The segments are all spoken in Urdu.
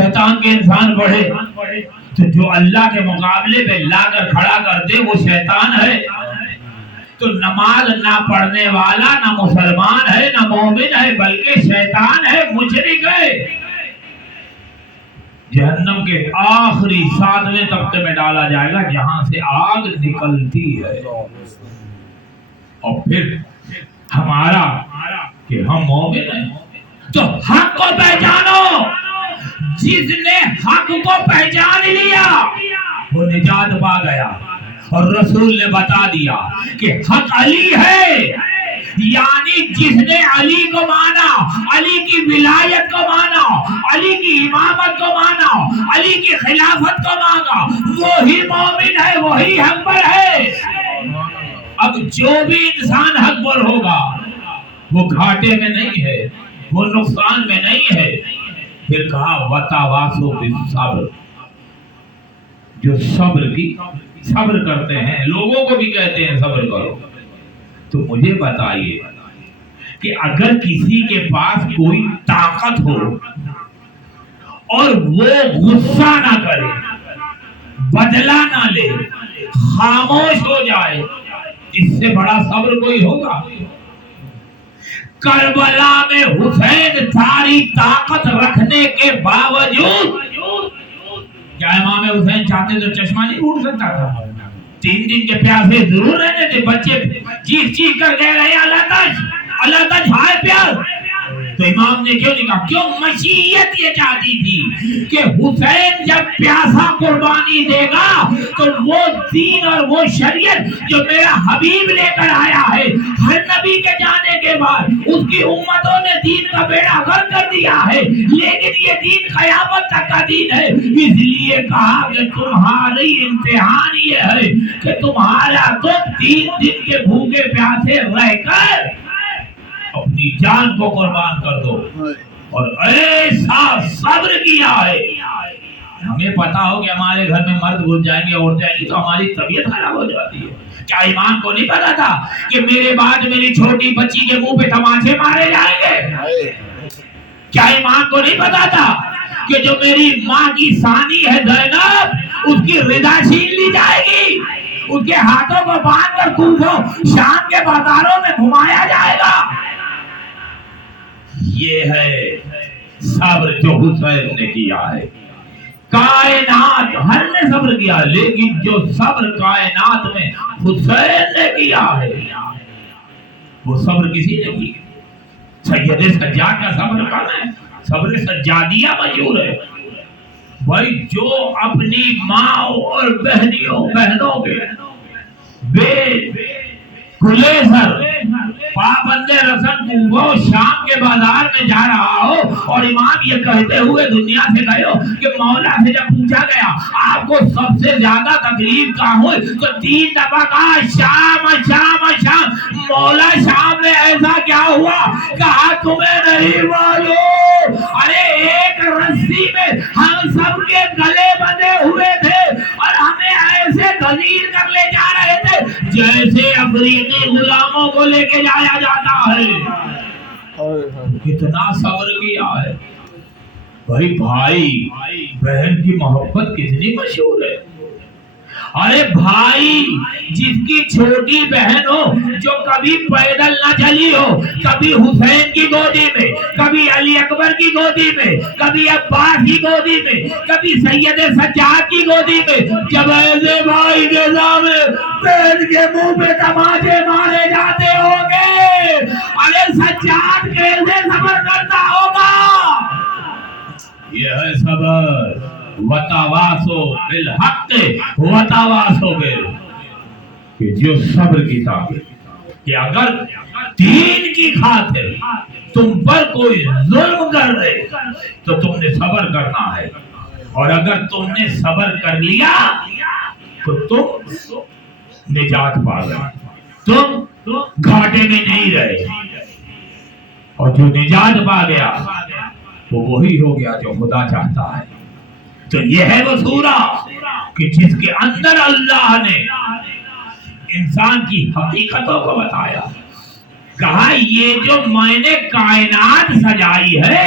شیطان کے انسان بڑھے تو جو اللہ کے مقابلے پہ لا کر کھڑا کر دے وہ شیطان ہے. تو نماز نہ پڑھنے والا نہ مسلمان ہے نہ مومن ہے بلکہ شیطان ہے، مشرک ہے. جہنم کے آخری 7ویں طبقے میں ڈالا جائے گا جہاں سے آگ نکلتی ہے. اور پھر ہمارا کہ ہم مومن ہیں تو حق کو پہچانو. جس نے حق کو پہچان لیا وہ نجات پا گیا. اور رسول نے بتا دیا کہ حق علی ہے، یعنی جس نے علی کو مانا، علی کی ولایت کو مانا، علی کی امامت کو مانا، علی کی خلافت کو مانگا، وہی مومن ہے، وہی حق پر ہے. اب جو بھی انسان حق پر ہوگا وہ گھاٹے میں نہیں ہے، وہ نقصان میں نہیں ہے. پھر کہا وتواصوا بالصبر، جو صبر کرتے ہیں، لوگوں کو بھی کہتے ہیں صبر کرو. تو مجھے بتائیے کہ اگر کسی کے پاس کوئی طاقت ہو اور وہ غصہ نہ کرے، بدلہ نہ لے، خاموش ہو جائے، اس سے بڑا صبر کوئی ہوگا؟ کربلا میں حسین ساری طاقت رکھنے کے باوجود، کیا امام حسین چاہتے تو چشمہ نہیں پھوٹ سکتا تھا؟ 3 دن کے پیاسے ضرور رہنے تھے. بچے چیخ چیخ کر کہہ رہے ہیں اللہ تاج ہائے پیاس. تو امام نے کیوں نہیں کہا؟ کیوں؟ مشیت یہ چاہتی تھی کہ حسین جب پیاسا قربانی دے گا تو وہ دین اور وہ شریعت جو میرا حبیب لے کر آیا ہے، ہر نبی کے جانے کے بعد اس کی امتوں نے دین کا بیڑا غرق کر دیا ہے، لیکن یہ دین قیامت تک کا دین ہے. اس لیے کہا کہ تمہاری امتحان یہ ہے کہ تمہارا تو 3 دن کے بھوکے پیاسے رہ کر اپنی جان کو قربان کر دو اور ایسا صبر کیا ہے. ہمیں پتا ہو کہ ہمارے گھر میں مرد گھس جائیں گے، عورتیں آئیں گی تو ہماری طبیعت خراب ہو جاتی ہے. کیا امام کو نہیں پتا تھا کہ میرے بعد میری چھوٹی بچی کے منہ پہ تماچے مارے جائیں گے؟ کیا امام کو نہیں پتا تھا کہ جو میری ماں کی ثانی ہے زینب، اس کی رضا چھین لی جائے گی، اس کے ہاتھوں کو باندھ کر کوفہ شام کے بازاروں میں گھمایا جائے گا؟ یہ ہے صبر جو حسین نے کیا ہے. کائنات ہر نے صبر کیا، لیکن جو صبر کائنات میں حسین نے کیا ہے وہ صبر کسی نے کی. سید سجاد کا صبر کم ہے، صبر سجادیہ مشہور ہے. بھائی جو اپنی ماں اور بہنوں کے بے کھلے سر پابند رسن کوفہ شام کے بازار میں جا رہا ہو اور امام یہ کہتے ہوئے دنیا سے گئے ہو کہ مولا سے جب پوچھا گیا آپ کو سب سے زیادہ تکلیف کہاں ہوئی تو 3 دفعہ کہا شام شام شام. مولا شام میں ایسا کیا ہوا؟ کہا تمہیں نہیں معلوم، ارے ایک رسی میں ہم سب کے گلے بندھے ہوئے تھے اور ہمیں ایسے ذلیل کر لے جا رہے تھے جیسے افریقی غلاموں کو لے کے جایا جاتا ہے. کتنا صبر کیا ہے بھائی بہن کی محبت کتنی مشہور ہے. ارے بھائی جس کی چھوٹی بہن ہو جو کبھی پیدل نہ چلی ہو، کبھی حسین کی گودی میں، کبھی علی اکبر کی گودی میں، کبھی عباس کی گودی میں، کبھی سید سجاد کی گودی میں، جب ایسے بھائی کے سامنے بہن کے منہ پہ تماچے مارے جاتے ہوں گے، ارے سجاد کیسے صبر کرتا ہوگا؟ یہ ہے صبر. وتواصوا بالحق وتواصوا کہ جو صبر کی طاقت کہ اگر دین کی خاطر تم پر کوئی ظلم کر رہے تو تم نے صبر کرنا ہے، اور اگر تم نے صبر کر لیا تو تم نجات پا گئے، تم گھاٹے میں نہیں رہے. اور جو نجات پا گیا وہ وہی ہو گیا جو خدا چاہتا ہے. تو یہ ہے وہ سورہ کہ جس کے اندر اللہ نے انسان کی حقیقتوں کو بتایا. کہا یہ جو میں نے کائنات سجائی ہے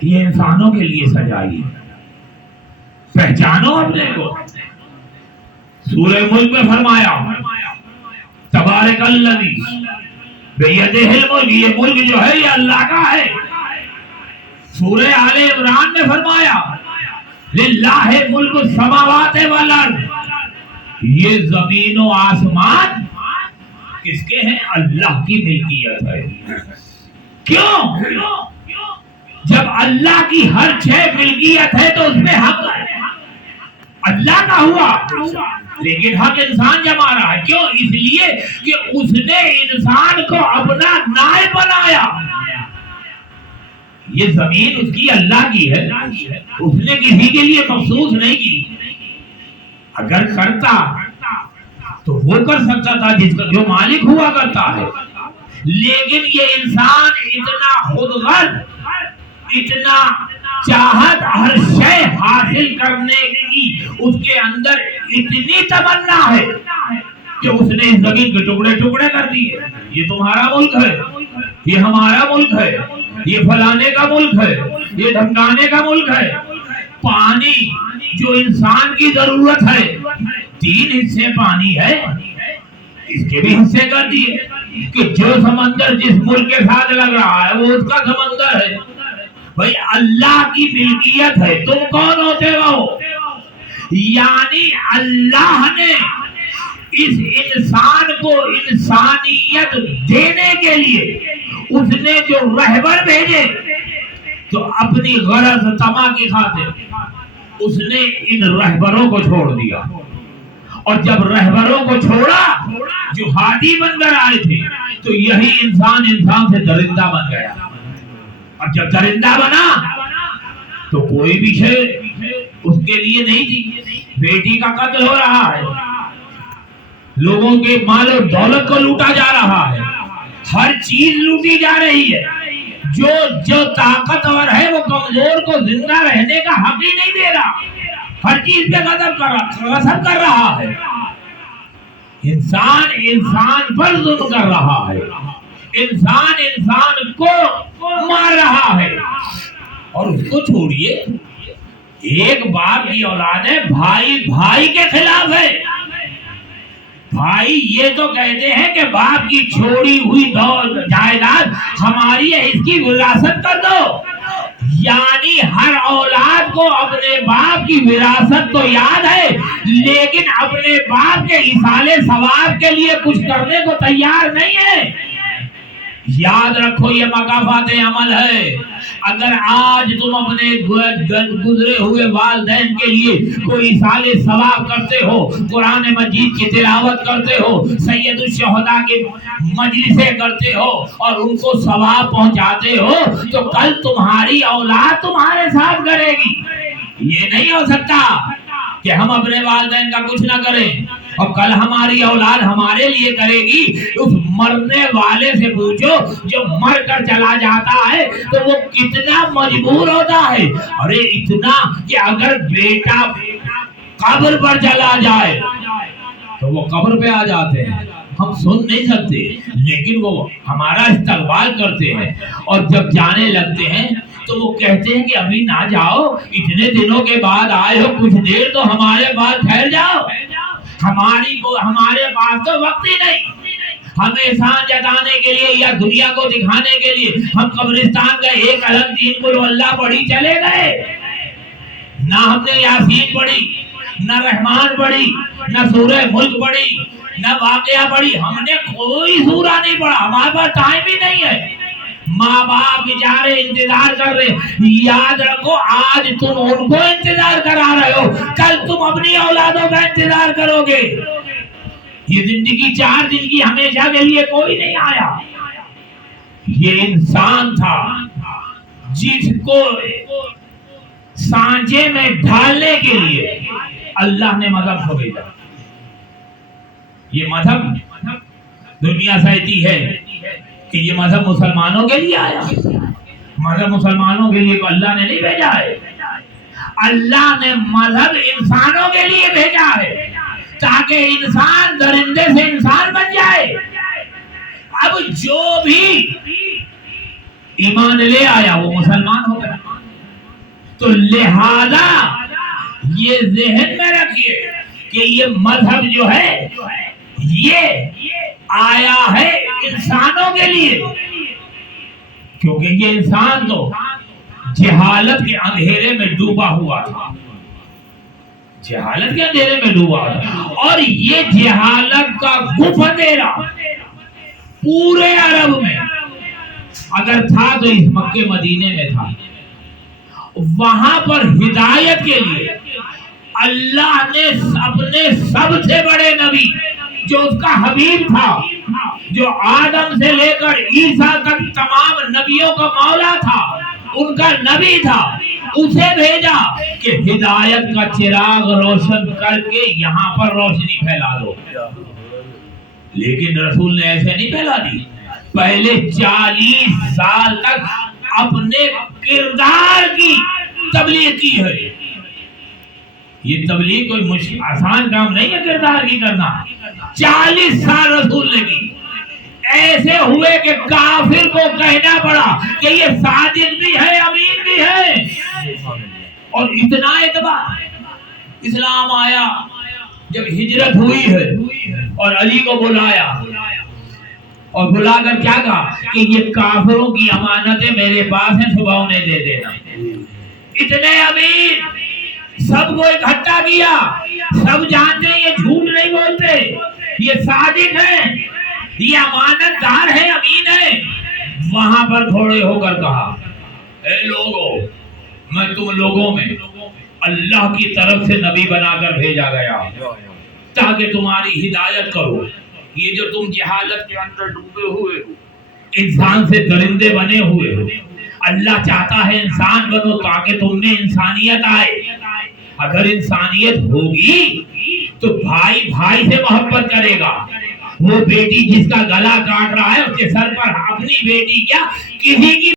یہ انسانوں کے لیے سجائی ہے. پہچانو اپنے کو. سورہ ملک میں فرمایا تبارک الذی بیدہ الملک، یہ ملک جو ہے یہ اللہ کا ہے. سورہ آل عمران میں فرمایا للہ ملک السماوات والارض، یہ زمین و آسمان کس کے ہیں؟ اللہ کی ملکیت ہے. کیوں؟ جب اللہ کی ہر شے ملکیت ہے تو اس میں حق اللہ کا ہوا، لیکن حق انسان جما رہا ہے. کیوں؟ اس لیے کہ اس نے انسان کو اپنا نائب بنایا. یہ زمین اس کی اللہ کی ہے، اس نے کسی کے لیے مخصوص نہیں کی. اگر کرتا تو وہ کر سکتا تھا جس کا جو مالک ہوا کرتا ہے، لیکن یہ انسان اتنا خود غرض، اتنا چاہت ہر شے حاصل کرنے کی اس کے اندر اتنی تمنا ہے کہ اس نے اس زمین کے ٹکڑے ٹکڑے کر دیے. یہ تمہارا ملک ہے، یہ ہمارا ملک ہے، یہ فلانے کا ملک ہے، یہ دھمکانے کا ملک ہے. پانی جو انسان کی ضرورت ہے، 3 حصے پانی ہے، اس کے بھی حصے کر دیے کہ جو سمندر جس ملک کے ساتھ لگ رہا ہے وہ اس کا سمندر ہے. بھائی اللہ کی ملکیت ہے، تم کون ہوتے ہو؟ یعنی اللہ نے اس انسان کو انسانیت دینے کے لیے اس نے جو رہبر بھیجے تو اپنی غرض طمع کی خاطر اس نے ان رہبروں کو چھوڑ دیا. اور جب رہبروں کو چھوڑا جو ہادی بن کر آئے تھے تو یہی انسان سے درندہ بن گیا. اور جب درندہ بنا تو کوئی بھی شے اس کے لیے نہیں تھی. بیٹی کا قتل ہو رہا ہے، لوگوں کے مال و دولت کو لوٹا جا رہا ہے، ہر چیز لوٹی جا رہی ہے. جو طاقتور ہے وہ کمزور کو زندہ رہنے کا حق ہی نہیں دے رہا، ہر چیز پہ غصب کر رہا ہے. انسان پر ظلم کر رہا ہے، انسان کو مار رہا ہے. اور اس کو چھوڑیے، ایک باپ کی اولاد ہے، بھائی کے خلاف ہے. بھائی یہ تو کہتے ہیں کہ باپ کی چھوڑی ہوئی جائیداد ہماری ہے، اس کی وراثت کر دو. یعنی ہر اولاد کو اپنے باپ کی وراثت تو یاد ہے، لیکن اپنے باپ کے ایصال ثواب کے لیے کچھ کرنے کو تیار نہیں ہے. یاد رکھو یہ مکافات عمل ہے. اگر آج تم اپنے گزرے ہوئے والدین کے لیے کوئی ایصال ثواب کرتے ہو، قرآن مجید کی تلاوت کرتے ہو، سید الشہداء کی مجلسیں کرتے ہو اور ان کو ثواب پہنچاتے ہو تو کل تمہاری اولاد تمہارے ساتھ کرے گی. یہ نہیں ہو سکتا کہ ہم اپنے والدین کا کچھ نہ کریں اور کل ہماری اولاد ہمارے لیے کرے گی. اس مرنے والے سے پوچھو جو مر کر چلا جاتا ہے تو وہ کتنا مجبور ہوتا ہے. ارے اتنا کہ اگر بیٹا قبر پر چلا جائے تو وہ قبر پہ آ جاتے ہیں، ہم سن نہیں سکتے لیکن وہ ہمارا استقبال کرتے ہیں. اور جب جانے لگتے ہیں تو وہ کہتے ہیں کہ ابھی نہ جاؤ، اتنے دنوں کے بعد آئے ہو، کچھ دیر تو ہمارے پاس ٹھہر جاؤ. ہمارے پاس تو وقت ہی نہیں. ہم احسان جتانے کے لیے یا دنیا کو دکھانے کے لیے ہم قبرستان کا ایک الگ 3 قل اللہ پڑھی چلے گئے. نہ ہم نے یاسین پڑھی، نہ رحمان پڑھی، نہ سورہ ملک پڑھی، نہ واقعہ پڑھی. ہم نے کوئی سورہ نہیں پڑھا، ہمارے پاس ٹائم ہی نہیں ہے. ماں باپ بیچارے انتظار کر رہے. یاد رکھو آج تم ان کو انتظار کرا رہے ہو، کل تم اپنی اولادوں کا انتظار کرو گے. یہ زندگی 4 دن کی ہمیشہ کے لیے کوئی نہیں آیا. یہ انسان تھا جس کو سانچے میں ڈھالنے کے لیے اللہ نے مذہب کو بھیجا. یہ مذہب دنیا سہتی ہے کہ یہ مذہب مسلمانوں کے لیے آیا. مذہب مسلمانوں کے لیے اللہ نے نہیں بھیجا ہے. اللہ نے مذہب انسانوں کے لیے بھیجا ہے تاکہ انسان درندے سے انسان بن جائے. اب جو بھی ایمان لے آیا وہ مسلمان ہو گیا. تو لہذا یہ ذہن میں رکھیے کہ یہ مذہب جو ہے یہ آیا ہے انسانوں کے لیے، کیونکہ یہ انسان تو جہالت کے اندھیرے میں ڈوبا ہوا تھا، جہالت کے اندھیرے میں ڈوبا تھا، اور یہ جہالت کا گف اندھیرا پورے عرب میں اگر تھا تو اس مکے مدینے میں تھا۔ وہاں پر ہدایت کے لیے اللہ نے اپنے سب سے بڑے نبی جو اس کا حبیب تھا، جو آدم سے لے کر عیسیٰ تک تمام نبیوں کا مولا تھا، ان کا نبی تھا، اسے بھیجا کہ ہدایت کا چراغ روشن کر کے یہاں پر روشنی پھیلا دو۔ لیکن رسول نے ایسے نہیں پھیلا دی، پہلے 40 سال تک اپنے کردار کی تبلیغ کی ہے۔ یہ تبلیغ کوئی آسان کام نہیں ہے کردار کی کرنا، 40 سال رسول نے کی۔ ایسے ہوئے کہ کافر کو کہنا پڑا کہ یہ صادق بھی ہے، امین بھی ہے، اور اتنا اعتبار۔ اسلام آیا جب ہجرت ہوئی ہے اور علی کو بلایا اور بلا کر کیا کہا کہ یہ کافروں کی امانتیں میرے پاس ہیں، صبح انہیں دے دینا۔ اتنے امین سب کو اکٹھا کیا، سب جانتے ہیں یہ جھوٹ نہیں بولتے، یہ صادق ہیں، یہ امانت دار ہے، امین ہے۔ وہاں پر کھڑے ہو کر کہا، اے لوگوں، میں تم لوگوں میں اللہ کی طرف سے نبی بنا کر بھیجا گیا تاکہ تمہاری ہدایت کرو۔ یہ جو تم جہالت کے اندر ڈوبے ہوئے ہو، انسان سے درندے بنے ہوئے ہو، اللہ چاہتا ہے انسان بنو تاکہ تم میں انسانیت آئے۔ اگر انسانیت ہوگی تو بھائی بھائی سے محبت کرے گا۔ وہ بیٹی جس کا گلا کاٹ رہا ہے اس کے سر پر اپنی بیٹی کیا کسی کی